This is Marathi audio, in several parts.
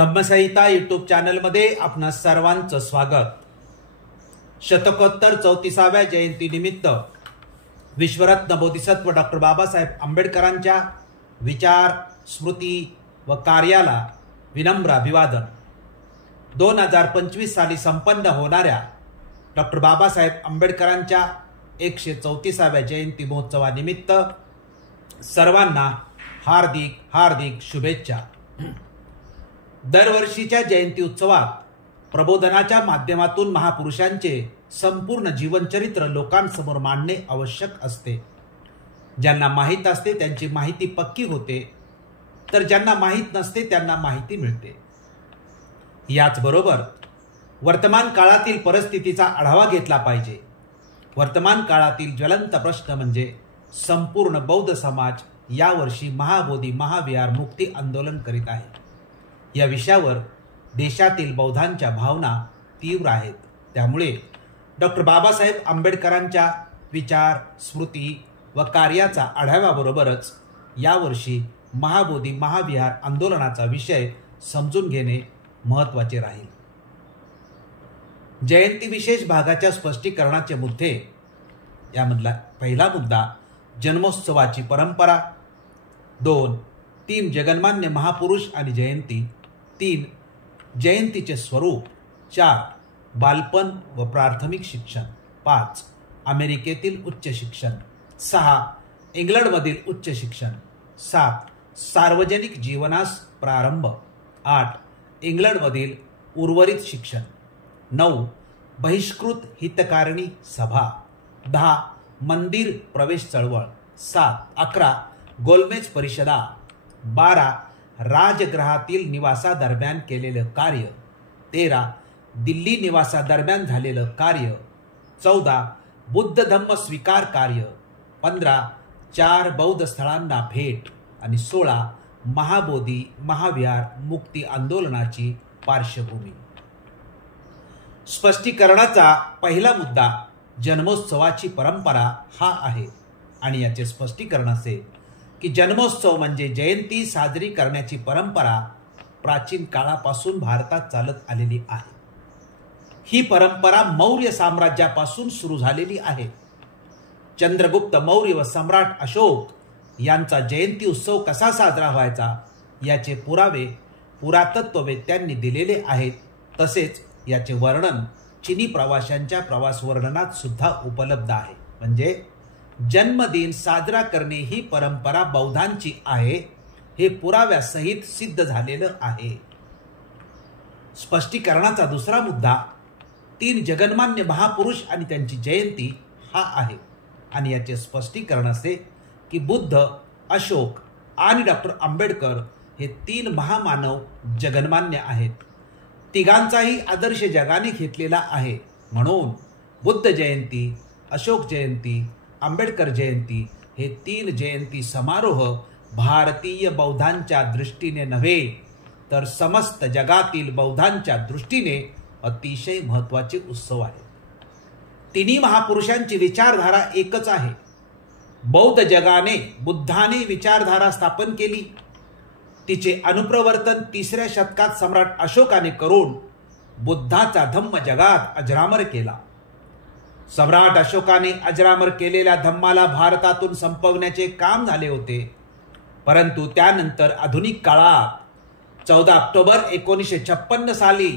धम्मसंहिता यूट्यूब चॅनलमध्ये आपणा सर्वांचं स्वागत। शतकोत्तर 34व्या जयंतीनिमित्त विश्वरत्न बोधिसत्व डॉक्टर बाबासाहेब आंबेडकरांच्या विचार, स्मृती व कार्याला विनम्र अभिवादन। 2025 साली संपन्न होणाऱ्या डॉक्टर बाबासाहेब आंबेडकरांच्या 134व्या जयंती महोत्सवानिमित्त सर्वांना हार्दिक हार्दिक शुभेच्छा। दरवर्षीच्या जयंती उत्सवात प्रबोधनाच्या माध्यमातून महापुरुषांचे संपूर्ण जीवनचरित्र लोकांसमोर मांडणे आवश्यक असते। ज्यांना माहीत असते त्यांची माहिती पक्की होते, तर ज्यांना माहीत नसते त्यांना माहिती मिळते। याचबरोबर वर्तमान काळातील परिस्थितीचा आढावा घेतला पाहिजे। वर्तमान काळातील ज्वलंत प्रश्न म्हणजे संपूर्ण बौद्ध समाज यावर्षी महाबोधी महाविहार मुक्ती आंदोलन करीत आहे। या विषयावर देशातील बौद्धांच्या भावना तीव्र आहेत। त्यामुळे डॉक्टर बाबासाहेब आंबेडकरांच्या विचार, स्मृती व कार्याचा आढाव्याबरोबरच यावर्षी महाबोधी महाविहार आंदोलनाचा विषय समजून घेणे महत्त्वाचे राहील। जयंती विशेष भागाच्या स्पष्टीकरणाचे मुद्दे, यामधला पहिला मुद्दा जन्मोत्सवाची परंपरा, 2 3 जगन्मान्य महापुरुष आणि जयंती, 3 जयंतीचे स्वरूप, 4 बालपण व प्राथमिक शिक्षण, 5 अमेरिकेतील उच्च शिक्षण, 6 इंग्लंडमधील उच्च शिक्षण, 7 सार्वजनिक जीवनास प्रारंभ, 8 इंग्लंडमधील उर्वरित शिक्षण, 9 बहिष्कृत हितकारिणी सभा, 10 मंदिर प्रवेश चळवळ, 11 गोलमेज परिषदा, 12 राजगृहातील निवासादरम्यान केलेलं कार्य, 13 दिल्ली निवासादरम्यान झालेलं कार्य, 14 बुद्ध धम्म स्वीकार कार्य, 15 4 बौद्ध स्थळांना भेट आणि 16 महाबोधी महाविहार मुक्ती आंदोलनाची पार्श्वभूमी। स्पष्टीकरणाचा पहिला मुद्दा जन्मोत्सवाची परंपरा हा आहे आणि याचे स्पष्टीकरण असे की जन्मोत्सव म्हणजे जयंती साजरी करण्याची परंपरा प्राचीन काळापासून भारतात चालत आलेली आहे। ही परंपरा मौर्य साम्राज्यापासून सुरू झालेली आहे। चंद्रगुप्त मौर्य व सम्राट अशोक यांचा जयंती उत्सव कसा साजरा व्हायचा याचे पुरावे पुरातत्ववेत्यांनी दिलेले आहेत। तसेच याचे वर्णन चीनी प्रवाशांच्या प्रवास वर्णनात सुद्धा उपलब्ध आहे। म्हणजे जन्मदिन साजरा करणे ही परंपरा बौद्धांची आहे हे पुराव्यासहित सिद्ध झालेलं आहे। स्पष्टीकरणाचा दुसरा मुद्दा 3 जगन्मान्य महापुरुष आणि त्यांची जयंती हा आहे आणि याचे स्पष्टीकरण असे की बुद्ध, अशोक आणि डॉक्टर आंबेडकर हे 3 महामानव जगन्मान्य आहेत। तिघांचाही आदर्श जगाने घेतलेला आहे। म्हणून बुद्ध जयंती, अशोक जयंती, आंबेडकर जयंती हे 3 जयंती समारोह भारतीय बौद्धांच्या दृष्टीने नव्हे तर समस्त जगातील बौद्धांच्या दृष्टीने अतिशय महत्त्वाचे उत्सव आहेत। तिन्ही महापुरुषांची विचारधारा एकच आहे। बौद्ध जगाने बुद्धाने विचारधारा स्थापन केली, तिचे अनुप्रवर्तन 3ऱ्या शतकात सम्राट अशोकाने करून बुद्धाचा धम्म जगात अजरामर केला। सम्राट अशोकाने अजरामर केलेल्या धम्माला भारतातून संपवण्याचे काम झाले होते, परंतु त्यानंतर आधुनिक काळात 14 ऑक्टोबर 1956 साली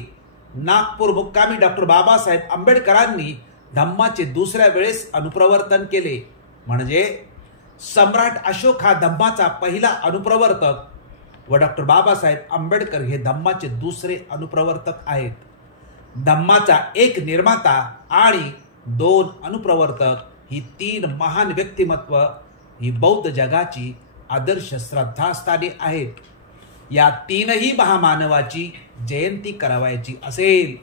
नागपूर मुक्कामी डॉक्टर बाबासाहेब आंबेडकरांनी धम्माचे दुसऱ्या वेळेस अनुप्रवर्तन केले। म्हणजे सम्राट अशोक हा धम्माचा पहिला अनुप्रवर्तक व डॉक्टर बाबासाहेब आंबेडकर हे धम्माचे दुसरे अनुप्रवर्तक आहेत। धम्माचा एक निर्माता आणि 2 अनुप्रवर्तक ही 3 महान व्यक्तिमत्व ही बौद्ध जगाची आदर्श श्रद्धास्थाने आहेत। या 3ही महामानवाची जयंती करावायची असेल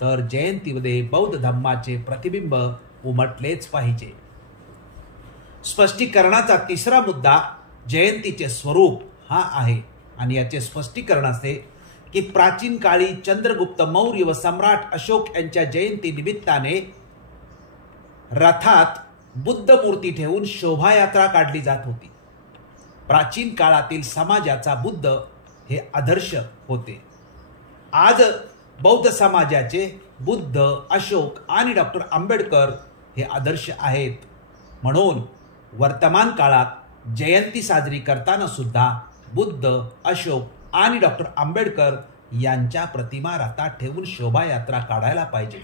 तर जयंतीमध्ये बौद्ध धम्माचे प्रतिबिंब उमटलेच पाहिजे। स्पष्टीकरणाचा तिसरा मुद्दा जयंतीचे स्वरूप हा आहे आणि याचे स्पष्टीकरण असे की प्राचीन काळी चंद्रगुप्त मौर्य व सम्राट अशोक यांच्या जयंती निमित्ताने रथात बुद्ध मूर्ती ठेवून शोभायात्रा काढली जात होती। प्राचीन काळातील समाजाचा बुद्ध हे आदर्श होते। आज बौद्ध समाजाचे बुद्ध, अशोक आणि डॉक्टर आंबेडकर हे आदर्श आहेत. म्हणून वर्तमान काळात जयंती साजरी करताना सुद्धा बुद्ध, अशोक आणि डॉक्टर आंबेडकर यांच्या प्रतिमा रथात ठेवून शोभायात्रा काढायला पाहिजे.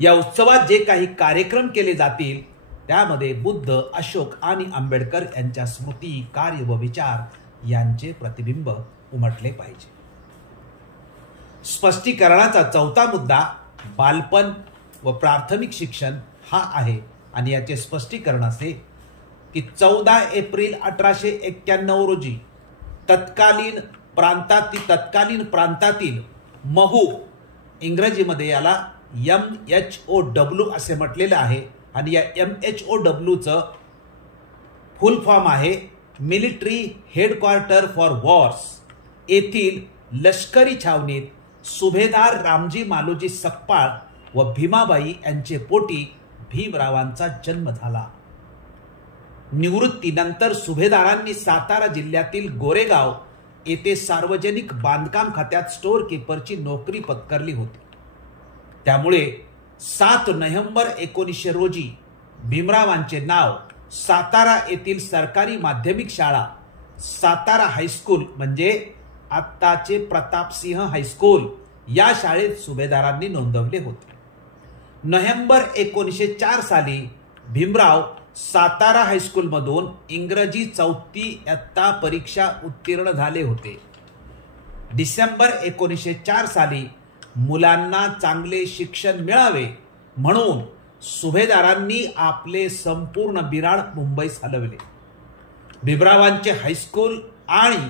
या उत्सवात जे काही कार्यक्रम केले जातील त्यामध्ये बुद्ध, अशोक आणि आंबेडकर यांच्या स्मृती, कार्य व विचार यांचे प्रतिबिंब उमटले पाहिजे. स्पष्टीकरणाचा चौथा मुद्दा बालपण व प्राथमिक शिक्षण हा आहे आणि याचे स्पष्टीकरण असे की 14 एप्रिल 1891 रोजी तत्कालीन प्रांतातील महू, इंग्रजीमध्ये याला MHOW असे म्हटलेलं आहे आणि या MHOWचं फुल फॉर्म आहे मिलिटरी हेडक्वार्टर फॉर वॉर्स, येथील लष्करी छावणीत सुभेदार रामजी मालोजी सकपाळ व भीमाबाई यांचे पोटी भीमरावांचा जन्म झाला. निवृत्तीनंतर सुभेदारांनी सातारा जिल्ह्यातील गोरेगाव येथे सार्वजनिक बांधकाम खात्यात स्टोअर कीपरची नोकरी पत्करली होती. त्यामुळे 7 नोव्हेंबर 1900 रोजी भीमरावांचे नाव सातारा येथील सरकारी माध्यमिक शाळा सातारा हायस्कूल म्हणजे आत्ताचे प्रतापसिंह हायस्कूल या शाळेत सुभेदारांनी नोंदवले होते. नोव्हेंबर 1904 साली भीमराव सातारा हायस्कूलमधून इंग्रजी 4थी इयत्ता परीक्षा उत्तीर्ण झाले होते. डिसेंबर 1904 साली मुलांना चांगले शिक्षण मिळावे म्हणून सुभेदारांनी आपले संपूर्ण बिराड मुंबईस हलवले. भीमरावांचे हायस्कूल आणि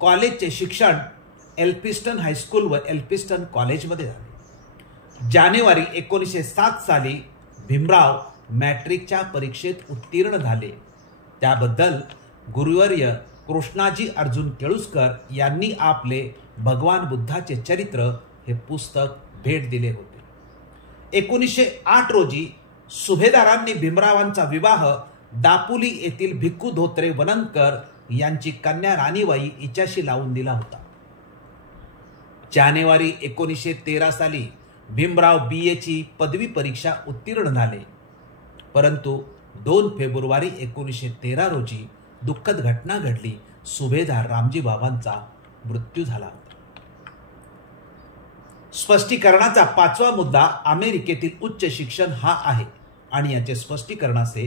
कॉलेजचे शिक्षण एल्फिस्टन हायस्कूल व एल्फिस्टन कॉलेजमध्ये झाले. जानेवारी 1907 साली भीमराव मॅट्रिकच्या परीक्षेत उत्तीर्ण झाले. त्याबद्दल गुरुवर्य कृष्णाजी अर्जुन केळुस्कर यांनी आपले भगवान बुद्धाचे चरित्र हे पुस्तक भेट दिले होते. 1908 रोजी सुभेदारांनी भीमरावांचा विवाह दापोली येथील भिक्खू धोत्रे वनंकर यांची कन्या राणीबाई हिच्याशी लावून दिला होता. जानेवारी 1913 साली भीमराव BA ची पदवी परीक्षा उत्तीर्ण झाले. परंतु 2 फेब्रुवारी 1913 रोजी दुःखद घटना घडली. सुभेदार रामजी बाबांचा मृत्यू झाला. स्पष्टीकरणाचा 5वा मुद्दा अमेरिकेतील उच्च शिक्षण हा आहे आणि याचे स्पष्टीकरण असे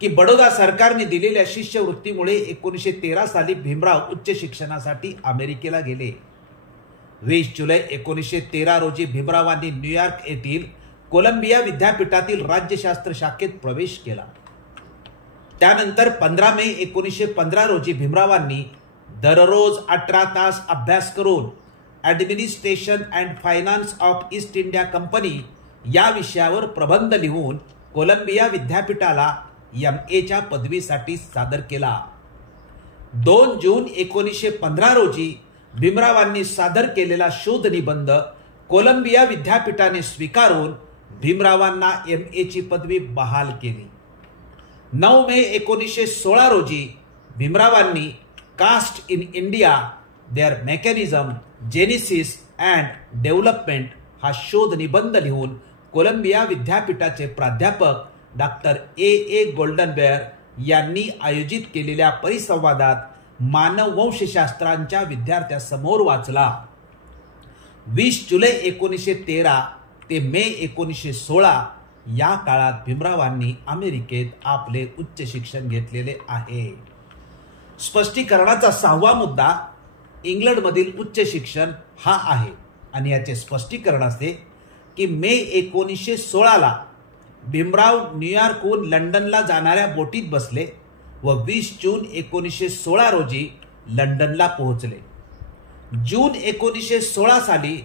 की बडोदा सरकारने दिलेल्या शिष्यवृत्तीमुळे 1913 साली भीमराव उच्च शिक्षणासाठी अमेरिकेला गेले. 20 जुलै 1913 रोजी भीमरावांनी न्यूयॉर्क येथील कोलंबिया विद्यापीठातील राज्यशास्त्र शाखेत प्रवेश केला. त्यानंतर 15 मे 1915 रोजी भीमरावांनी दररोज 18 तास अभ्यास करून administration and finance of east India company या विषयावर प्रबंध लिहून कोलंबिया विद्यापीठाला MA पदवीसाठी सादर केला. 2 जून 1915 रोजी भीमरावांनी सादर केलेला शोध निबंध कोलंबिया विद्यापीठाने स्वीकारून भीमरावांना MA पदवी बहाल केली. 9 मे 1916 रोजी भीमरावांनी caste in India their mechanism, genesis and development हा शोध निबंध लिहून कोलंबिया विद्यापीठाचे प्राध्यापक डॉक्टर A गोल्डनबेअर यांनी आयोजित केलेल्या परिसंवादात मानववंशशास्त्रांच्या विद्यार्थ्यांसमोर वाचला. 20 जुलै 1913 ते मे 1916 या काळात भीमरावांनी अमेरिकेत आपले उच्च शिक्षण घेतलेले आहे. स्पष्टीकरणाचा 6वा मुद्दा इंग्लंडमधील उच्च शिक्षण हा आहे आणि याचे स्पष्टीकरण असे की मे 1916 भीमराव न्यूयॉर्कहून लंडनला जाणाऱ्या बोटीत बसले व 20 जून 1916 रोजी लंडनला पोहोचले. जून 1916 साली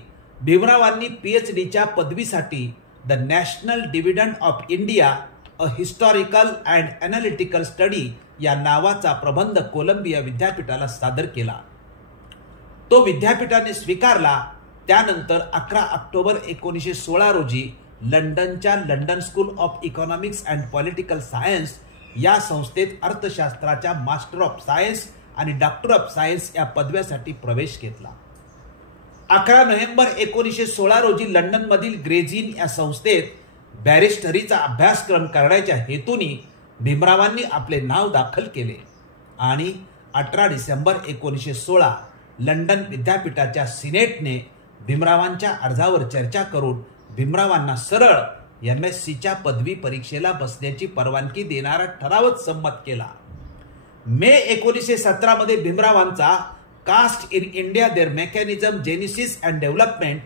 भीमरावांनी PhDच्या पदवीसाठी the national dividend of India a historical and analytical study या नावाचा प्रबंध कोलंबिया विद्यापीठाला सादर केला. तो विद्यापीठाने स्वीकारला. त्यानंतर 11 ऑक्टोबर 1916 रोजी लंडनच्या London school of economics and political science या संस्थेत अर्थशास्त्राच्या मास्टर ऑफ सायन्स आणि डॉक्टर ऑफ सायन्स या पदव्यासाठी प्रवेश घेतला. 11 नोव्हेंबर 1916 रोजी लंडनमधील ग्रेज इन या संस्थेत बॅरिस्टरीचा अभ्यासक्रम करण्याच्या हेतूने भीमरावांनी आपले नाव दाखल केले आणि 18 डिसेंबर 1916 लंडन विद्यापीठाच्या सिनेटने भीमरावांच्या अर्जावर चर्चा करून भीमरावांना सरळ MScच्या पदवी परीक्षेला बसण्याची परवानगी देणारा ठरावच संमत केला. मे 1917 मध्ये भीमरावांचा caste in India their mechanism genesis and development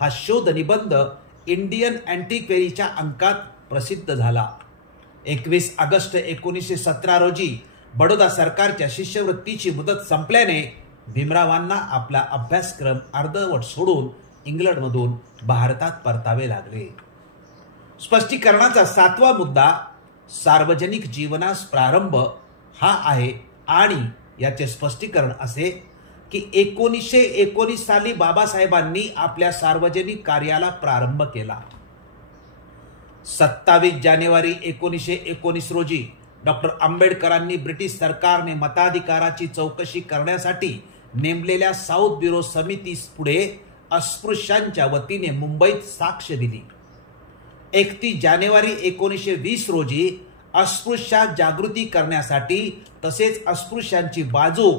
हा शोध निबंध इंडियन अँटिक्वेरीच्या अंकात प्रसिद्ध झाला. 21 ऑगस्ट 1917 रोजी बडोदा सरकारच्या शिष्यवृत्तीची मुदत संपल्याने भीमरावांना आपला अभ्यासक्रम अर्धवट सोडून इंग्लंडमधून भारतात परतावे लागले. स्पष्टीकरणाचा 7वा मुद्दा सार्वजनिक जीवनास प्रारंभ हा आहे आणि याचे स्पष्टीकरण असे की 1919 साली बाबासाहेबांनी आपल्या सार्वजनिक कार्याला प्रारंभ केला. 27 जानेवारी 1919 रोजी डॉक्टर आंबेडकरांनी ब्रिटिश सरकारने मताधिकाराची चौकशी करण्यासाठी नेमलेल्या साऊथ ब्युरो समितीस पुढे अस्पृश्यांच्या वतीने मुंबईत साक्ष दिली. 31 जानेवारी 1920 रोजी अस्पृश्य जागृती करण्यासाठी तसेच अस्पृश्यांची बाजू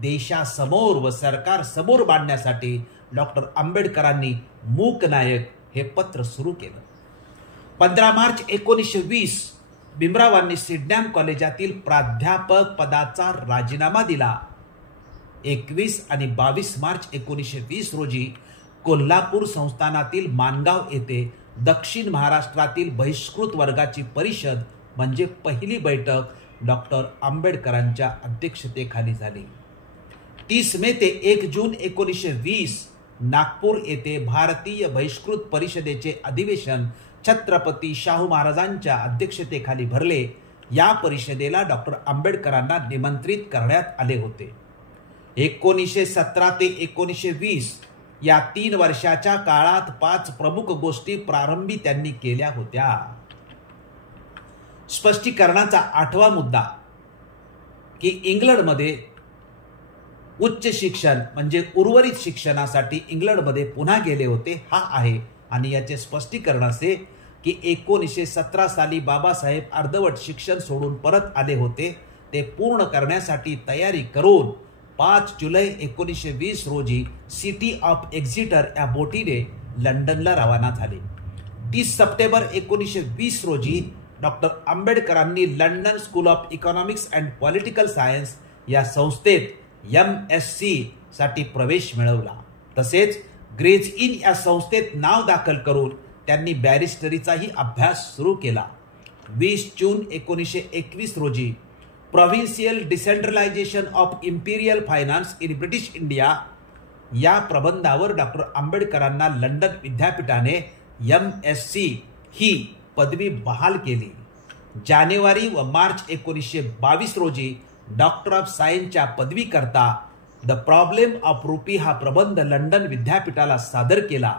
देशासमोर व सरकार समोर मांडण्यासाठी डॉक्टर आंबेडकरांनी मूक नायक हे पत्र सुरू केलं. 15 मार्च 1920 भीमरावांनी सिडनॅम कॉलेजातील प्राध्यापक पदाचा राजीनामा दिला. 21 आणि 22 मार्च 1920 रोजी कोल्हापूर संस्थानातील माणगाव येथे दक्षिण महाराष्ट्रातील बहिष्कृत वर्गाची परिषद म्हणजे पहिली बैठक डॉक्टर आंबेडकरांच्या अध्यक्षतेखाली झाली. 30 मे ते 1 जून 1920 नागपूर येथे भारतीय बहिष्कृत परिषदेचे अधिवेशन छत्रपती शाहू महाराजांच्या अध्यक्षतेखाली भरले. या परिषदेला डॉक्टर आंबेडकरांना निमंत्रित करण्यात आले होते. 1917 ते 1920 या 3 वर्षाच्या काळात 5 प्रमुख गोष्टी प्रारंभी त्यांनी केल्या होत्या. स्पष्टीकरणाचा 8वा मुद्दा की इंग्लंडमध्ये उच्च शिक्षण म्हणजे उर्वरित शिक्षणासाठी इंग्लंडमध्ये पुन्हा गेले होते हा आहे आणि याचे स्पष्टीकरण असे की 1917 साली बाबासाहेब अर्धवट शिक्षण सोडून परत आले होते. ते पूर्ण करण्यासाठी तयारी करून 5 जुलै 1920 रोजी सिटी ऑफ एक्झिटर या बोटीने लंडनला रवाना झाले. 30 सप्टेंबर 1920 रोजी डॉक्टर आंबेडकरांनी London school of economics and political science या संस्थेत MSc साठी प्रवेश मिळवला. तसेच ग्रेज इन या संस्थेत नाव दाखल करून त्यांनी बॅरिस्टरीचाही अभ्यास सुरू केला. 20 जून 1921 रोजी provincial decentralisation of imperial finance in British India या प्रबंधावर डॉक्टर आंबेडकरांना लंडन विद्यापीठाने MSc ही पदवी बहाल केली. जानेवारी व मार्च 1922 रोजी डॉक्टर ऑफ सायन्सच्या पदवीकरता द प्रॉब्लेम ऑफ रुपी हा प्रबंध लंडन विद्यापीठाला सादर केला.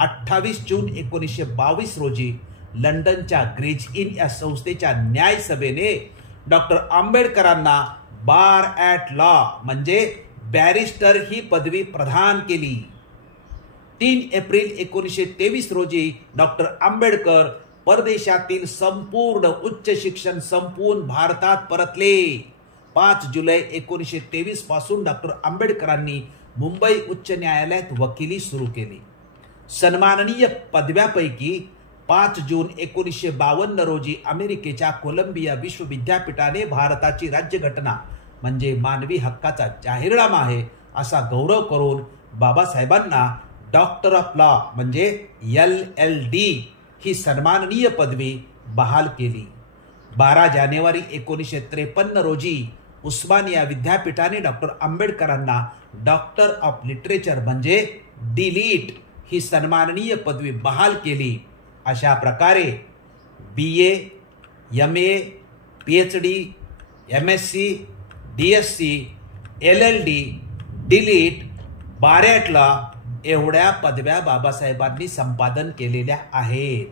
28 जून 1922 रोजी लंडनच्या ग्रेज इन या संस्थेच्या न्यायसभेने डॉक्टर आंबेडकरांना बार ॲट लॉ म्हणजे बॅरिस्टर ही पदवी प्रदान केली. 3 एप्रिल 1923 रोजी डॉक्टर आंबेडकर परदेशातील संपूर्ण उच्च शिक्षण संपवून भारतात परतले. 5 जुलै 1923 पासून डॉक्टर आंबेडकरांनी मुंबई उच्च न्यायालयात वकिली सुरू केली. सन्माननीय पदव्यापैकी 5 जून 1952 रोजी अमेरिकेच्या कोलंबिया विश्वविद्यापीठाने भारताची राज्यघटना म्हणजे मानवी हक्काचा जाहीरनामा आहे असा गौरव करून बाबासाहेबांना डॉक्टर ऑफ लॉ म्हणजे LLD ही सन्माननीय पदवी बहाल केली. 12 जानेवारी 1953 रोजी उस्मानिया विद्यापीठाने डॉक्टर आंबेडकरांना डॉक्टर ऑफ लिटरेचर म्हणजे DLitt ही सन्माननीय पदवी बहाल केली. अशा प्रकारे BA, MA, PhD, MSc, DSc, LLD, DLitt, बार लॉ एवढ्या पदव्या बाबासाहेबांनी संपादन केलेल्या आहेत.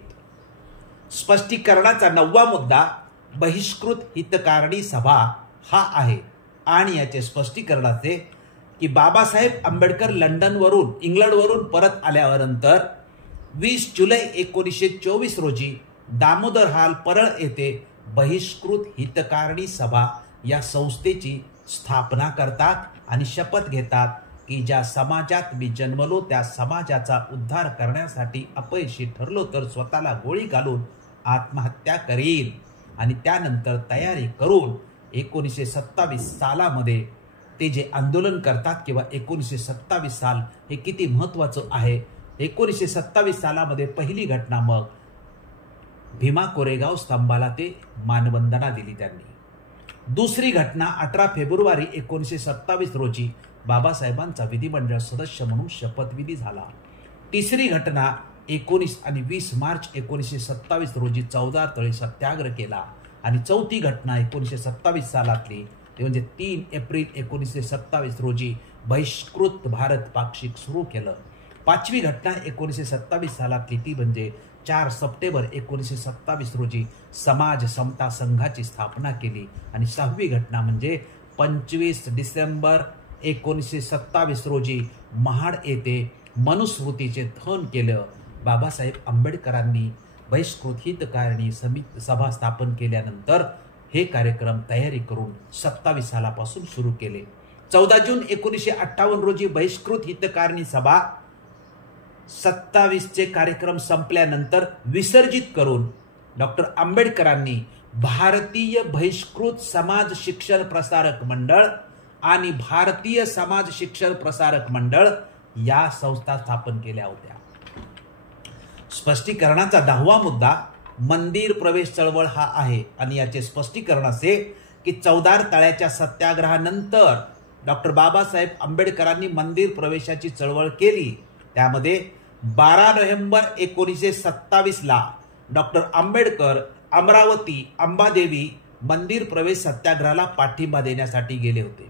स्पष्टीकरणाचा 9वा मुद्दा बहिष्कृत हितकारणी सभा हा आहे आणि याचे स्पष्टीकरण असे की बाबासाहेब आंबेडकर लंडनवरून इंग्लंडवरून परत आल्यानंतर 20 जुलै 1924 रोजी दामोदर हॉल परळ येथे बहिष्कृत हितकारणी सभा या संस्थेची स्थापना करतात आणि शपथ घेतात की ज्या समाजात मी जन्मलो त्या समाजाचा उद्धार करण्यासाठी अपयशी ठरलो तर स्वतःला गोळी घालून आत्महत्या करीन. आणि त्यानंतर तयारी करून 1927 सालामध्ये ते जे आंदोलन करतात किंवा 1927 साल हे किती महत्त्वाचं आहे. 1927 सालामध्ये पहिली घटना मग भीमा कोरेगाव स्तंभाला ते मानवंदना दिली त्यांनी. दुसरी घटना 18 फेब्रुवारी 1927 रोजी बाबासाहेबांचा विधिमंडळ सदस्य म्हणून शपथविधी झाला. तिसरी घटना 19 आणि 20 मार्च 1927 रोजी 14 तळे सत्याग्रह केला. आणि चौथी घटना 1927 सालातली ते म्हणजे 3 एप्रिल 1927 रोजी बहिष्कृत भारत पाक्षिक सुरू केलं. पाचवी घटना 1927 सालातली ती म्हणजे 4 सप्टेंबर 1927 रोजी समाज समता संघाची स्थापना केली. आणि सहावी घटना म्हणजे 25 डिसेंबर 1927 रोजी महाड येथे मनुस्मृतीचे दहन केलं. बाबासाहेब आंबेडकरांनी बहिष्कृत हितकारणी सभा स्थापन केल्यानंतर हे कार्यक्रम तयारी करून 27 सालापासून सुरू केले. 14 जून 1958 रोजी बहिष्कृत हितकारणी सभा 27 चे कार्यक्रम संपल्यानंतर विसर्जित करून डॉक्टर आंबेडकरांनी भारतीय बहिष्कृत समाज शिक्षण प्रसारक मंडळ आणि भारतीय समाज शिक्षण प्रसारक मंडळ या संस्था स्थापन केल्या होत्या. स्पष्टीकरणाचा 10वा मुद्दा मंदिर प्रवेश चळवळ हा आहे. आणि याचे स्पष्टीकरण असे की 14 तळ्याच्या सत्याग्रहानंतर डॉक्टर बाबासाहेब आंबेडकरांनी मंदिर प्रवेशाची चळवळ केली. त्यामध्ये 12 नोव्हेंबर 1927 ला डॉक्टर आंबेडकर अमरावती अंबादेवी मंदिर प्रवेश सत्याग्रहाला पाठिंबा देण्यासाठी गेले होते.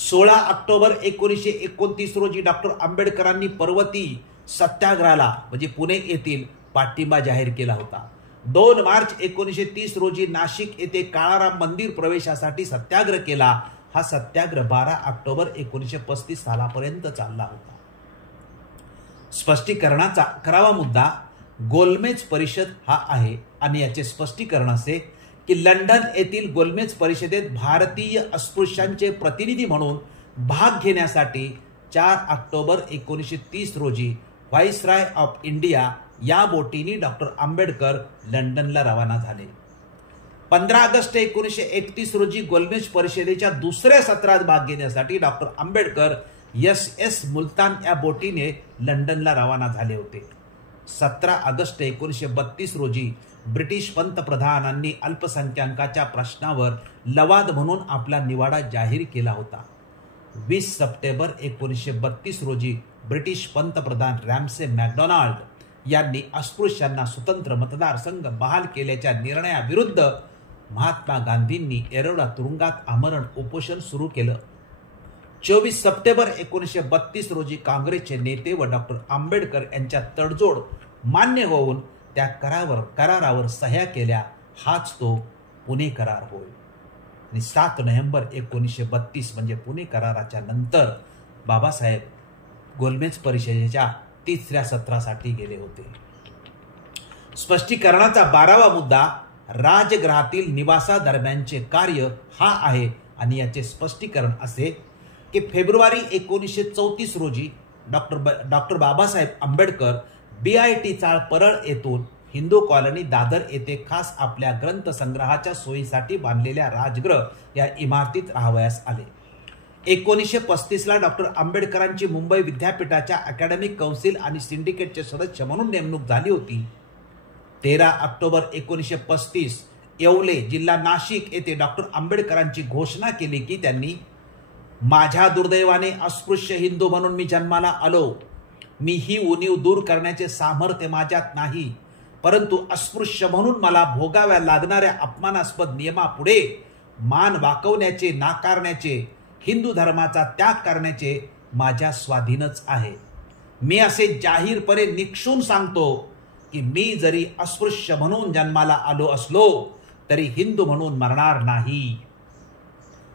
16 ऑक्टोबर 1929 रोजी डॉक्टर आंबेडकरांनी पर्वती सत्याग्रहाला म्हणजे पुणे येथील पाठिंबा जाहीर केला होता. 2 मार्च 1930 रोजी नाशिक येथे काळाराम मंदिर प्रवेशासाठी सत्याग्रह केला. हा सत्याग्रह 12 ऑक्टोबर 1935 सालापर्यंत चालला होता. स्पष्टीकरणाचा 11वा मुद्दा गोलमेज परिषद हा आहे. आणि याचे स्पष्टीकरण असे की लंडन येथील गोलमेज परिषदेत भारतीय अस्पृश्यांचे प्रतिनिधी म्हणून भाग घेण्यासाठी 4 ऑक्टोबर 1930 रोजी व्हाईसराय ऑफ इंडिया या बोटीने डॉक्टर आंबेडकर लंडनला रवाना झाले. 15 ऑगस्ट 1931 रोजी गोलमेज परिषदेच्या दुसऱ्या सत्रात भाग घेण्यासाठी डॉक्टर आंबेडकर SS मुल्तान या बोटीने लंडनला रवाना झाले होते. 17 ऑगस्ट 1932 रोजी ब्रिटिश पंतप्रधानांनी अल्पसंख्याकांच्या प्रश्नावर लवाद म्हणून आपला निवाडा जाहीर केला होता. 20 सप्टेंबर 1932 रोजी ब्रिटिश पंतप्रधान रॅमसे मॅकडोनाल्ड यांनी अस्पृश्यांना स्वतंत्र मतदारसंघ बहाल केल्याच्या निर्णयाविरुद्ध महात्मा गांधींनी एरोडा तुरुंगात आमरण उपोषण सुरू केलं. 24 सप्टेंबर 1932 रोजी काँग्रेसचे नेते व डॉक्टर आंबेडकर यांच्या तडजोड मान्य होऊन त्या करारावर सह्या केल्या. हाच तो पुणे करार होय. आणि 7 नोव्हेंबर 1932 म्हणजे पुणे कराराच्या नंतर बाबासाहेब गोलमेज परिषदेच्या 3ऱ्या सत्रासाठी गेले होते. स्पष्टीकरणाचा 12वा मुद्दा राजगृहातील निवासादरम्यानचे कार्य हा आहे. आणि याचे स्पष्टीकरण असे की फेब्रुवारी 1934 रोजी डॉक्टर बाबासाहेब आंबेडकर BIT चाळ परळ येथून हिंदू कॉलनी दादर येथे खास आपल्या ग्रंथसंग्रहाच्या सोयीसाठी बांधलेल्या राजगृह या इमारतीत राहावयास आले. 1935 ला डॉक्टर आंबेडकरांची मुंबई विद्यापीठाच्या अकॅडमिक कौन्सिल आणि सिंडिकेटचे सदस्य म्हणून नेमणूक झाली होती. 13 ऑक्टोबर 1935 येवले जिल्हा नाशिक येथे डॉक्टर आंबेडकरांची घोषणा केली की त्यांनी माझ्या दुर्दैवाने अस्पृश्य हिंदू म्हणून मी जन्माला आलो. मी ही उणीव दूर करण्याचे सामर्थ्य माझ्यात नाही, परंतु अस्पृश्य म्हणून मला भोगाव्या लागणाऱ्या अपमानास्पद नियमापुढे मान वाकवण्याचे, नाकारण्याचे, हिंदू धर्माचा त्याग करण्याचे माझ्या स्वाधीनच आहे. मी असे जाहीरपणे निक्षून सांगतो की मी जरी अस्पृश्य म्हणून जन्माला आलो असलो तरी हिंदू म्हणून मरणार नाही.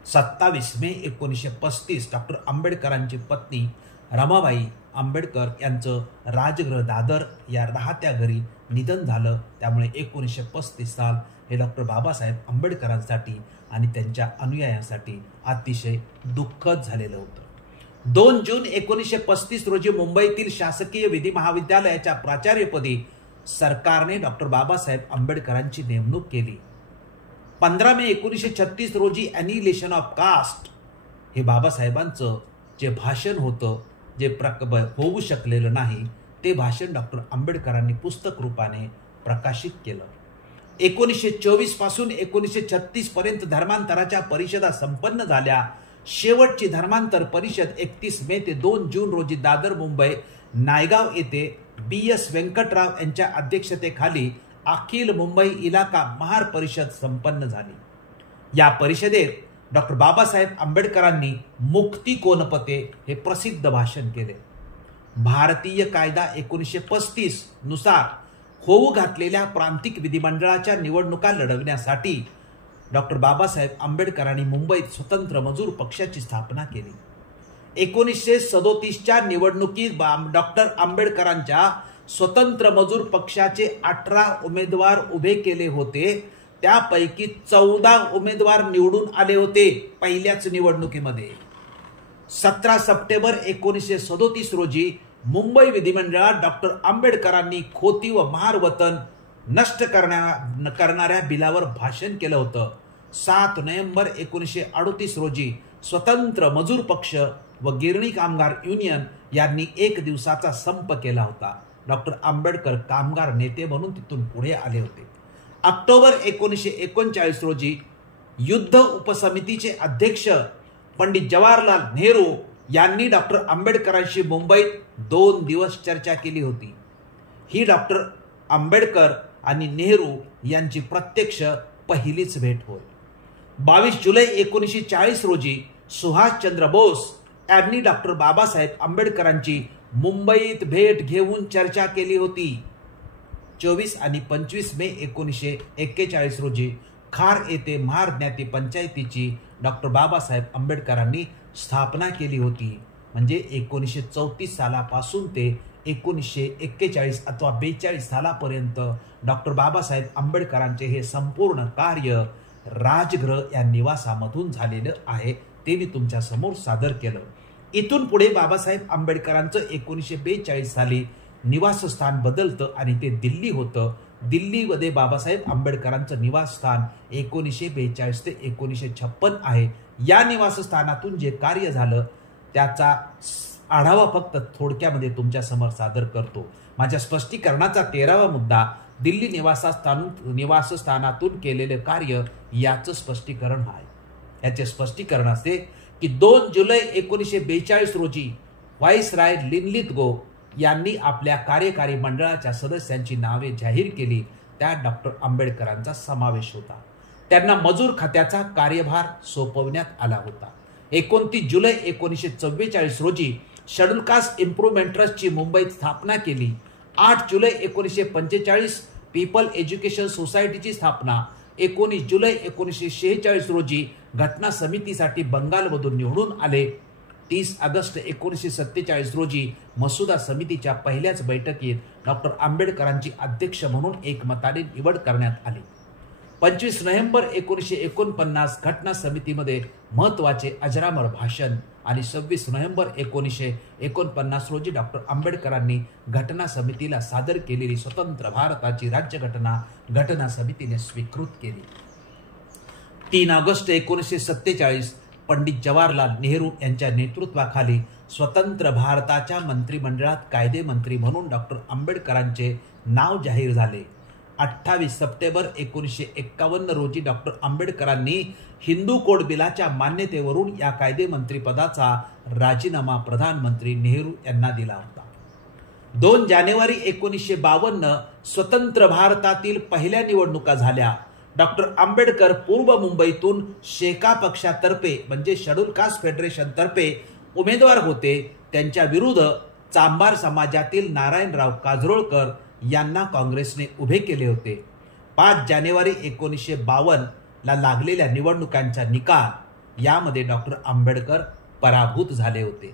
27 मे 1935 डॉक्टर आंबेडकरांची पत्नी रमाबाई आंबेडकर यांचं राजगृह दादर या राहत्या घरी निधन झालं. त्यामुळे 1935 साल हे डॉक्टर बाबासाहेब आंबेडकरांसाठी आणि त्यांच्या अनुयायांसाठी अतिशय दुःखद झालेलं होतं. 2 जून 1935 रोजी मुंबईतील शासकीय विधी महाविद्यालयाच्या प्राचार्यपदी सरकारने डॉक्टर बाबासाहेब आंबेडकरांची नेमणूक केली. 15 मे 1936 रोजी ॲनिहिलेशन ऑफ कास्ट हे बाबासाहेबांचं जे भाषण होतं, जे होऊ शकलेलं नाही, ते भाषण डॉक्टर आंबेडकरांनी पुस्तक रूपाने प्रकाशित केलं. 1924 पासून 1936 पर्यंत धर्मांतराच्या परिषदा संपन्न झाल्या. शेवटची धर्मांतर परिषद 31 मे ते 2 जून रोजी दादर मुंबई नायगाव येथे BS व्यंकटराव यांच्या अध्यक्षतेखाली अखिल मुंबई इलाका महार परिषद संपन्न झाली. या परिषदेत डॉक्टर बाबासाहेब आंबेडकरांनी मुक्ती कोणपते हे प्रसिद्ध भाषण केले. भारतीय कायदा 1935 नुसार होऊ घातलेल्या प्रांतिक विधिमंडळाच्या निवडणुका लढवण्यासाठी डॉक्टर बाबासाहेब आंबेडकरांनी मुंबईत स्वतंत्र मजूर पक्षाची स्थापना केली. 1937च्या निवडणुकीत डॉक्टर आंबेडकरांच्या स्वतंत्र मजूर पक्षाचे 18 उमेदवार उभे केले होते. त्यापैकी 14 उमेदवार निवडून आले होते पहिल्याच निवडणुकीमध्ये. 17 सप्टेंबर 1937 रोजी मुंबई विधिमंडळात डॉक्टर आंबेडकरांनी खोती व महार वतन नष्ट करणाऱ्या बिलावर भाषण केलं होतं. 7 नोव्हेंबर 1938 रोजी स्वतंत्र मजूर पक्ष व गिरणी कामगार युनियन यांनी 1 दिवसाचा संप केला होता. डॉक्टर आंबेडकर कामगार नेते म्हणून तिथून पुढे आले होते. ऑक्टोबर 1939 रोजी युद्ध उपसमितीचे अध्यक्ष पंडित जवाहरलाल नेहरू यांनी डॉक्टर आंबेडकरांशी मुंबईत 2 दिवस चर्चा केली होती. ही डॉक्टर आंबेडकर आणि नेहरू यांची प्रत्यक्ष पहिलीच भेट होय. 22 जुलै 1940 रोजी सुभाषचंद्र बोस यांनी डॉक्टर बाबासाहेब आंबेडकरांची मुंबईत भेट घेऊन चर्चा केली होती. 24 आणि 25 मे 1941 रोजी खार येथे महार ज्ञाती पंचायतीची डॉक्टर बाबासाहेब आंबेडकरांनी स्थापना केली होती. म्हणजे 1934 सालापासून ते 1941 अथवा 42 सालापर्यंत डॉक्टर बाबासाहेब आंबेडकरांचे हे संपूर्ण कार्य राजगृह या निवासामधून झालेलं आहे. ते मी तुमच्या समोर सादर केलं. इथून पुढे बाबासाहेब आंबेडकरांचं 1942 साली निवासस्थान बदलतं आणि ते दिल्ली होतं. दिल्लीमध्ये बाबासाहेब आंबेडकरांचं निवासस्थान 1942 ते 1956 आहे. या निवासस्थानातून जे कार्य झालं त्याचा आढावा फक्त थोडक्यामध्ये तुमच्या समोर सादर करतो. माझ्या स्पष्टीकरणाचा 13वा मुद्दा दिल्ली निवासस्थानातून केलेले कार्य याचं स्पष्टीकरण आहे. याचे स्पष्टीकरण असे की 2 जुलै 1942 रोजी व्हाईसराय लिनलिथगो यांनी आपल्या कार्यकारी मंडळाच्या सदस्यांची नावे जाहीर केली. त्यात डॉक्टर आंबेडकरांचा समावेश होता. त्यांना मजूर खात्याचा कार्यभार सोपवण्यात आला होता. 29 जुलै 1944 रोजी शेड्यूल कास्ट इम्प्रूव्हमेंट ट्रस्टची मुंबईत स्थापना केली. 8 जुलै 1945 पीपल एज्युकेशन सोसायटीची स्थापना. 19 जुलै 1946 रोजी घटना समितीसाठी बंगालमधून निवडून आले. 30 ऑगस्ट 1947 रोजी मसुदा समितीच्या पहिल्याच बैठकीत डॉक्टर आंबेडकरांची अध्यक्ष म्हणून एकमताने निवड करण्यात आली. 25 नोव्हेंबर 1949 घटना समितीमध्ये महत्त्वाचे अजरामर भाषण आणि 26 नोव्हेंबर 1949 रोजी डॉक्टर आंबेडकरांनी घटना समितीला सादर केलेली स्वतंत्र भारताची राज्यघटना घटना समितीने स्वीकृत केली. 3 ऑगस्ट 1947 पंडित जवाहरलाल नेहरू यांच्या नेतृत्वाखाली स्वतंत्र भारताच्या मंत्रिमंडळात कायदेमंत्री म्हणून डॉक्टर आंबेडकरांचे नाव जाहीर झाले. 28 सप्टेंबर 1951 रोजी डॉक्टर आंबेडकरांनी हिंदू कोड बिलाच्या मान्यतेवरून या कायदेमंत्रीपदाचा राजीनामा प्रधानमंत्री नेहरू यांना दिला होता. 2 जानेवारी 1952 स्वतंत्र भारतातील पहिल्या निवडणुका झाल्या. डॉक्टर आंबेडकर पूर्व मुंबईतून शेका पक्षातर्फे म्हणजे शेड्यूल कास्ट फेडरेशन तर्फे उमेदवार होते. त्यांच्या विरुद्ध चांभार समाजातील नारायणराव काजरोळकर यांना काँग्रेसने उभे केले होते. 5 जानेवारी 1952 ला लागलेल्या निवडणुकांचा निकाल यामध्ये डॉक्टर आंबेडकर पराभूत झाले होते.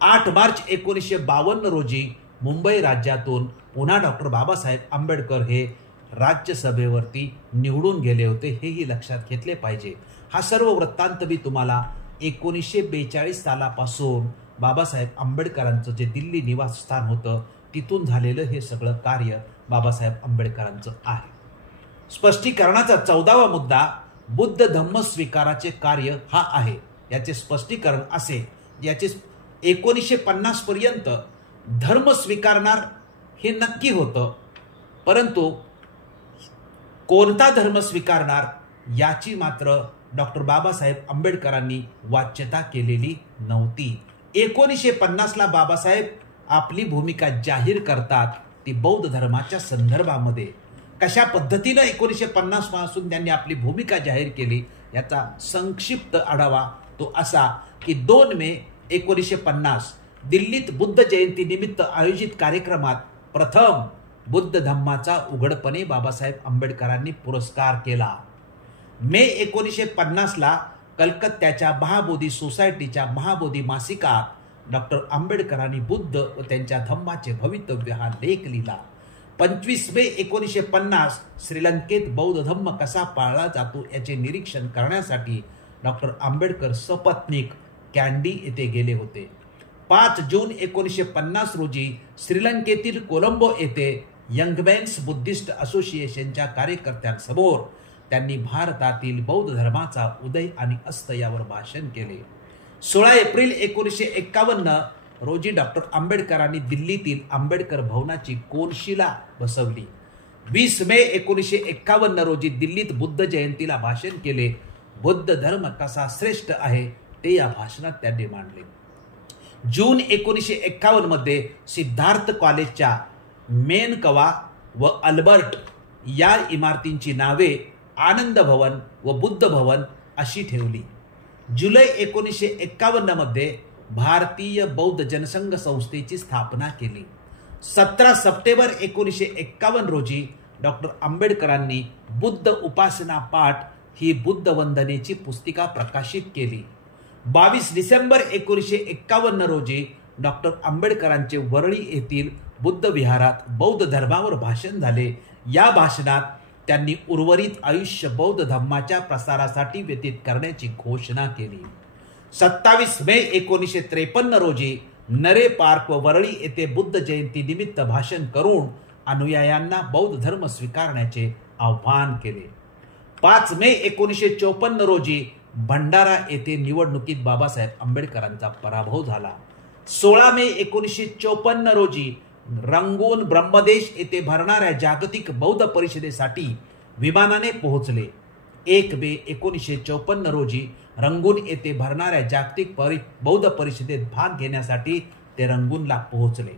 8 मार्च 1952 रोजी मुंबई राज्यातून पुन्हा डॉक्टर बाबासाहेब आंबेडकर हे राज्यसभेवरती निवडून गेले होते, हेही लक्षात घेतले पाहिजे. हा सर्व वृत्तांत मी तुम्हाला 1942 सालापासून बाबासाहेब आंबेडकरांचं जे दिल्ली निवासस्थान होतं तिथून झालेलं हे सगळं कार्य बाबासाहेब आंबेडकरांचं आहे. स्पष्टीकरणाचा 14वा मुद्दा बुद्ध धम्म स्वीकाराचे कार्य हा आहे. याचे स्पष्टीकरण असे, याचे 1950 पर्यंत धर्म स्वीकारणार हे नक्की होतं, परंतु कोणता धर्म स्वीकारणार याची मात्र डॉक्टर बाबासाहेब आंबेडकरांनी वाच्यता केलेली नव्हती. 1950ला बाबासाहेब आपली भूमिका जाहीर करतात ती बौद्ध धर्माच्या संदर्भामध्ये. कशा पद्धतीनं 1950 पासून त्यांनी आपली भूमिका जाहीर केली याचा संक्षिप्त आढावा तो असा की 2 मे 1950 दिल्लीत बुद्ध जयंती निमित्त आयोजित कार्यक्रमात प्रथम बुद्ध धम्माचा उघडपणे बाबासाहेब आंबेडकरांनी पुरस्कार केला. मे 1950ला कलकत्त्याच्या महाबोधी सोसायटीच्या महाबोधी मासिकात डॉक्टर आंबेडकरांनी बुद्ध व त्यांच्या धम्माचे भवितव्य हा लेख लिहिला. 25 मे 1950 श्रीलंकेत बौद्ध धम्म कसा पाळला जातो याचे निरीक्षण करण्यासाठी डॉक्टर आंबेडकर सपत्नीक कॅन्डी येथे गेले होते. 5 जून 1950 रोजी श्रीलंकेतील कोलंबो येथे यंगमॅन्स बुद्धिस्ट असोसिएशनच्या कार्यकर्त्यांसमोर त्यांनी भारतातील बौद्ध धर्माचा उदय आणि अस्त यावर भाषण केले. 16 एप्रिल 1951 रोजी डॉक्टर आंबेडकरांनी दिल्लीतील आंबेडकर भवनाची कोनशिला बसवली. 20 मे 1951 रोजी दिल्लीत बुद्ध जयंतीला भाषण केले. बुद्ध धर्म कसा श्रेष्ठ आहे ते या भाषणात त्यांनी मांडले. जून 1951 मध्ये सिद्धार्थ कॉलेजच्या मेनकवा व अल्बर्ट या इमारतींची नावे आनंद भवन व बुद्ध भवन अशी ठेवली. जुलै 1951 मध्ये भारतीय बौद्ध जनसंघ संस्थेची स्थापना केली. 17 सप्टेंबर 1951 रोजी डॉक्टर आंबेडकरांनी बुद्ध उपासना पाठ ही बुद्ध वंदनेची पुस्तिका प्रकाशित केली. 22 डिसेंबर 1951 रोजी डॉक्टर आंबेडकरांचे वरळी येथील बुद्ध विहारात बौद्ध धर्मावर भाषण झाले. या भाषणात त्यांनी उर्वरित आयुष्य बौद्ध धम्माच्या प्रसारासाठी व्यतीत करण्याची घोषणा केली. 27 मे 1953 रोजी नरे पार्क व वरळी येथे बुद्ध जयंती निमित्त भाषण करून अनुयायांना बौद्ध धर्म स्वीकारण्याचे आवाहन केले. 5 मे 1954 रोजी भंडारा येथे निवडणुकीत बाबासाहेब आंबेडकरांचा पराभव झाला. 16 मे 1954 रोजी रंगून ब्रह्मदेश येथे भरणाऱ्या जागतिक बौद्ध परिषदेसाठी विमानाने पोहोचले. 1 मे 1954 रोजी रंगून येथे भरणाऱ्या जागतिक बौद्ध परिषदेत भाग घेण्यासाठी ते रंगूनला पोहोचले.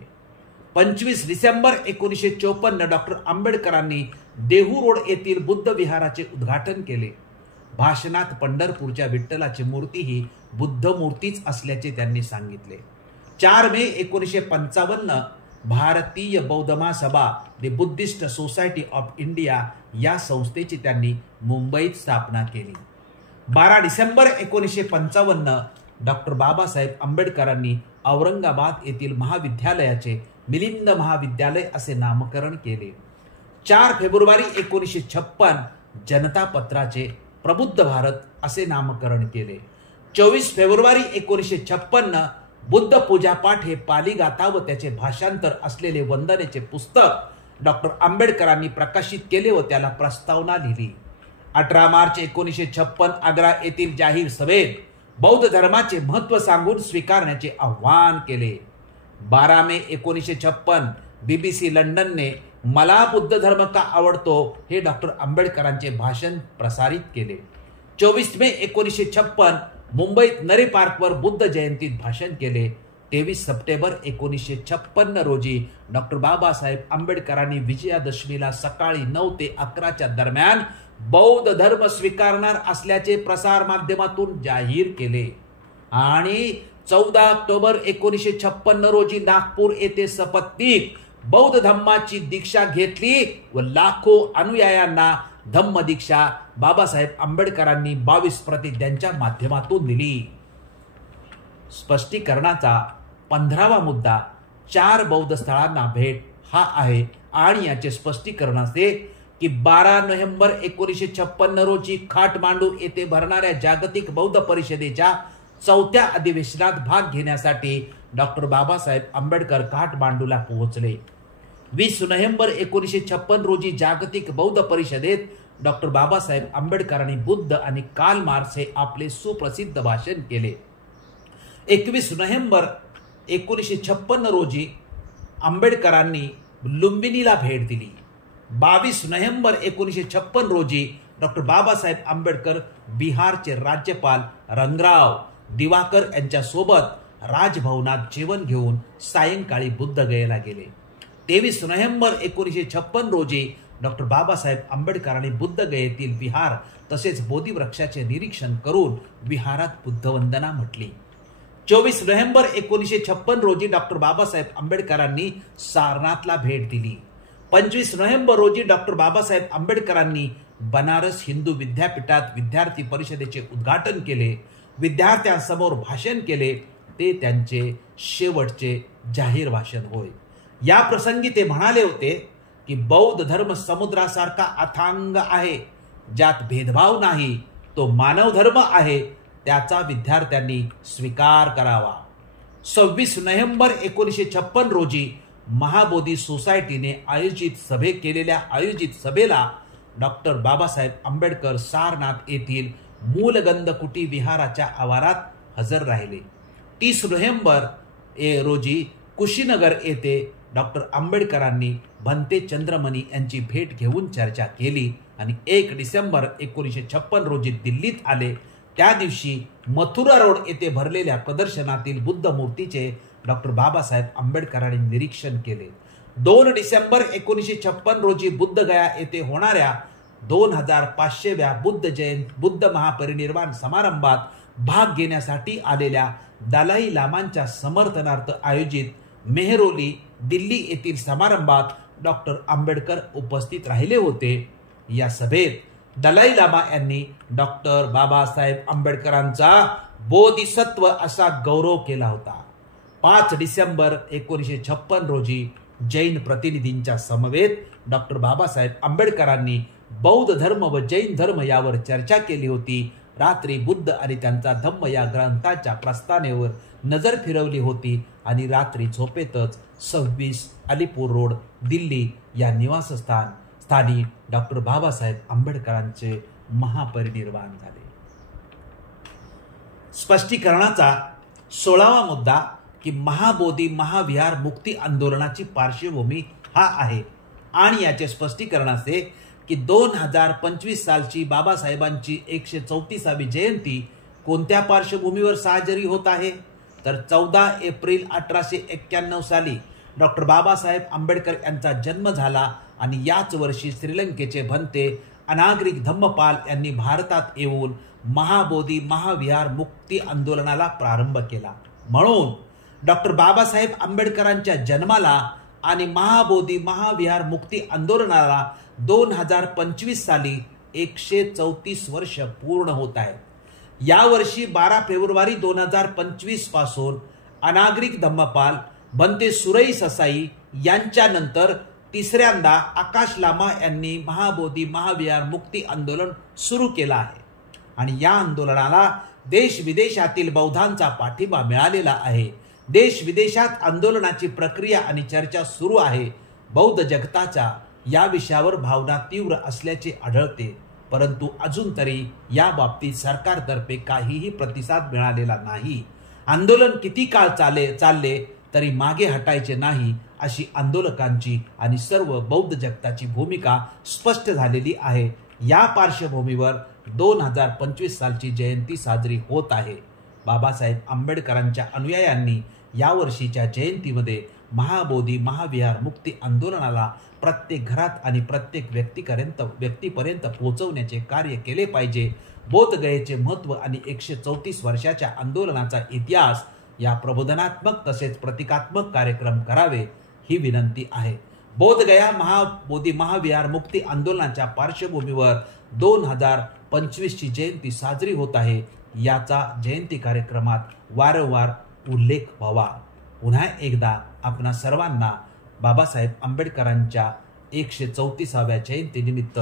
25 डिसेंबर 1954 डॉक्टर आंबेडकरांनी देहू रोड येथील बुद्ध विहाराचे उद्घाटन केले. भाषणात पंढरपूरच्या विठ्ठलाची मूर्ती ही बुद्ध मूर्तीच असल्याचे त्यांनी सांगितले. 4 मे 1955 भारतीय बौद्ध महासभा the Buddhist society of India या संस्थेची त्यांनी मुंबईत स्थापना केली. 12 डिसेंबर 1955 डॉक्टर बाबासाहेब आंबेडकरांनी औरंगाबाद येथील महाविद्यालयाचे मिलिंद महाविद्यालय असे नामकरण केले. 4 फेब्रुवारी 1956 जनता पत्राचे प्रबुद्ध भारत असे नामकरण केले. 24 फेब्रुवारी 1956 बुद्ध पूजापाठ हे पाली गाथा व त्याचे भाषांतर असलेले वंदनेचे पुस्तक डॉक्टर आंबेडकरांनी प्रकाशित केले व त्याला प्रस्तावना लिहिली. 18 मार्च 1956 आग्रा येथील जाहीर सभेत बौद्ध धर्माचे महत्त्व सांगून स्वीकारण्याचे आवाहन केले. 12 मे 1956 BBC लंडनने मला बुद्ध धर्म का आवडतो हे डॉक्टर आंबेडकरांचे भाषण प्रसारित केले. 24 मे 1956 मुंबईत नरे पार्कवर बुद्ध जयंतीत भाषण केले. 23 सप्टेंबर 1956 रोजी डॉक्टर बाबासाहेब आंबेडकरांनी विजयादशमीला सकाळी 9 ते 11च्या दरम्यान बौद्ध धर्म स्वीकारणार असल्याचे प्रसार माध्यमातून जाहीर केले. आणि 14 ऑक्टोबर 1956 रोजी नागपूर येथे सपत्नीक बौद्ध धम्माची दीक्षा घेतली व लाखो अनुयायांना धम्मदीक्षा बाबासाहेब आंबेडकरांनी 22 प्रतिज्ञांच्या माध्यमातून दिली. स्पष्टीकरणाचा 15वा मुद्दा 4 बौद्ध स्थळांना भेट हा आहे आणि याचे स्पष्टीकरण असे की 12 नोव्हेंबर 1956 रोजी काठमांडू येथे भरणाऱ्या जागतिक बौद्ध परिषदेच्या 4थ्या अधिवेशनात भाग घेण्यासाठी डॉक्टर बाबासाहेब आंबेडकर काठमांडूला पोहोचले. 20 नोव्हेंबर 1956 रोजी जागतिक बौद्ध परिषदेत डॉक्टर बाबासाहेब आंबेडकरांनी बुद्ध आणि कार्ल मार्क्स हे आपले सुप्रसिद्ध भाषण केले. 21 नोव्हेंबर 1956 रोजी आंबेडकरांनी लुंबिनीला भेट दिली. 22 नोव्हेंबर 1956 रोजी डॉक्टर बाबासाहेब आंबेडकर बिहारचे राज्यपाल रंगराव दिवाकर यांच्यासोबत राजभवनात जेवण घेऊन सायंकाळी बुद्धगयेला गेले. 23 नोव्हेंबर 1956 रोजी डॉक्टर बाबासाहेब आंबेडकरांनी बुद्धगयेतील विहार तसेच बोधिवृक्षाचे निरीक्षण करून विहारात बुद्धवंदना म्हटली. 24 नोव्हेंबर 1956 रोजी डॉक्टर बाबासाहेब आंबेडकरांनी सारनाथला भेट दिली. 25 नोव्हेंबर रोजी डॉक्टर बाबासाहेब आंबेडकरांनी बनारस हिंदू विद्यापीठात विद्यार्थी परिषदेचे उद्घाटन केले. विद्यार्थ्यांसमोर भाषण केले. ते त्यांचे शेवटचे जाहीर भाषण होय. या प्रसंगी ते म्हणाले होते की बौद्ध धर्म समुद्रासारखा अथांग आहे, ज्यात भेदभाव नाही. तो मानव धर्म आहे, त्याचा विद्यार्थ्यांनी स्वीकार करावा. 26 नोव्हेंबर 1956 रोजी महाबोधी सोसायटीने आयोजित सभेला डॉक्टर बाबासाहेब आंबेडकर सारनाथ येथील मूलगंध कुटी विहाराच्या आवारात हजर राहिले. 30 नोव्हेंबर रोजी कुशीनगर येथे डॉक्टर आंबेडकरांनी भंते चंद्रमणी यांची भेट घेऊन चर्चा केली आणि 1 डिसेंबर 1956 रोजी दिल्लीत आले. त्या दिवशी मथुरा रोड येथे भरलेल्या प्रदर्शनातील बुद्ध मूर्तीचे डॉक्टर बाबासाहेब आंबेडकरांनी निरीक्षण केले. 2 डिसेंबर 1956 रोजी बुद्धगया येथे होणाऱ्या 2500व्या बुद्ध महापरिनिर्वाण समारंभात भाग घेण्यासाठी आलेल्या दलाई लामांच्या समर्थनार्थ आयोजित मेहरोली दिल्ली येथील समारंभात डॉक्टर आंबेडकर उपस्थित राहिले होते. या सभेत दलाई लामा यांनी डॉक्टर बाबासाहेब आंबेडकरांचा बोधिसत्व असा गौरव केला होता. 5 डिसेंबर 1956 रोजी जैन प्रतिनिधींच्या समवेत डॉक्टर बाबासाहेब आंबेडकरांनी बौद्ध धर्म व जैन धर्म यावर चर्चा केली होती. रात्री बुद्ध आणि त्यांचा धम्म या ग्रंथाच्या प्रस्तावनेवर नजर फिरवली होती आणि रात्री झोपेतच 26 अलीपूर रोड दिल्ली या निवासस्थानी डॉक्टर बाबासाहेब आंबेडकरांचे महापरिनिर्वाण झाले. स्पष्टीकरणाचा 16वा मुद्दा की महाबोधी महाविहार मुक्ती आंदोलनाची पार्श्वभूमी हा आहे आणि याचे स्पष्टीकरण असे की 2025 सालची बाबासाहेबांची 134वी जयंती कोणत्या पार्श्वभूमीवर साजरी होत आहे तर 14 एप्रिल 1891 साली डॉक्टर बाबासाहेब आंबेडकर यांचा जन्म झाला आणि याच वर्षी श्रीलंकेचे भंते अनागरिक धम्मपाल यांनी भारतात येऊन महाबोधी महाविहार मुक्ती आंदोलनाला प्रारंभ केला. म्हणून डॉक्टर बाबासाहेब आंबेडकरांच्या जन्माला आणि महाबोधी महाविहार मुक्ती आंदोलनाला 2025 साली 134 वर्ष पूर्ण होत आहेत. यावर्षी 12 फेब्रुवारी 2025 पासून अनागरिक धम्मपाल भंते सुरई ससाई यांच्यानंतर तिसऱ्यांदा आकाश लामा यांनी महाबोधी महाविहार मुक्ती आंदोलन सुरू केला आहे आणि या आंदोलनाला देश विदेशातील बौद्धांचा पाठिंबा मिळालेला आहे. देश विदेशात आंदोलनाची प्रक्रिया आणि चर्चा सुरू आहे. बौद्ध जगताच्या या विषयावर भावना तीव्र असल्याचे आढळते, परंतु अजून तरी या बाबतीत सरकारतर्फे काहीही प्रतिसाद मिळालेला नाही. आंदोलन किती काळ चालले तरी मागे हटायचे नाही अशी आंदोलकांची आणि सर्व बौद्ध जगताची भूमिका स्पष्ट झालेली आहे. या पार्श्वभूमीवर 2025 सालची जयंती साजरी होत आहे. बाबासाहेब आंबेडकरांच्या अनुयायांनी यावर्षीच्या जयंतीमध्ये महाबोधी महाविहार मुक्ती आंदोलनाला प्रत्येक घरात आणि प्रत्येक व्यक्तीपर्यंत पोहोचवण्याचे कार्य केले पाहिजे. बोधगयेचे महत्त्व आणि 134 वर्षाच्या आंदोलनाचा इतिहास या प्रबोधनात्मक तसेच प्रतिकात्मक कार्यक्रम करावे ही विनंती आहे. बोधगया महाबोधी महाविहार मुक्ती आंदोलनाच्या पार्श्वभूमीवर 2025ची जयंती साजरी होत आहे. याचा जयंती कार्यक्रमात वारंवार उल्लेख व्हावा. पुन्हा एकदा आपणा सर्वांना बाबासाहेब आंबेडकरांच्या 134व्या जयंतीनिमित्त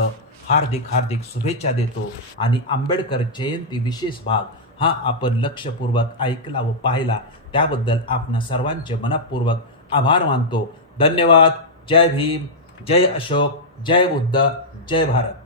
हार्दिक हार्दिक शुभेच्छा देतो. आणि आंबेडकर जयंती विशेष भाग हा आपण लक्षपूर्वक ऐकला व पाहिला त्याबद्दल आपणा सर्वांचे मनपूर्वक आभार मानतो. धन्यवाद. जय भीम, जय अशोक, जय बुद्ध, जय भारत.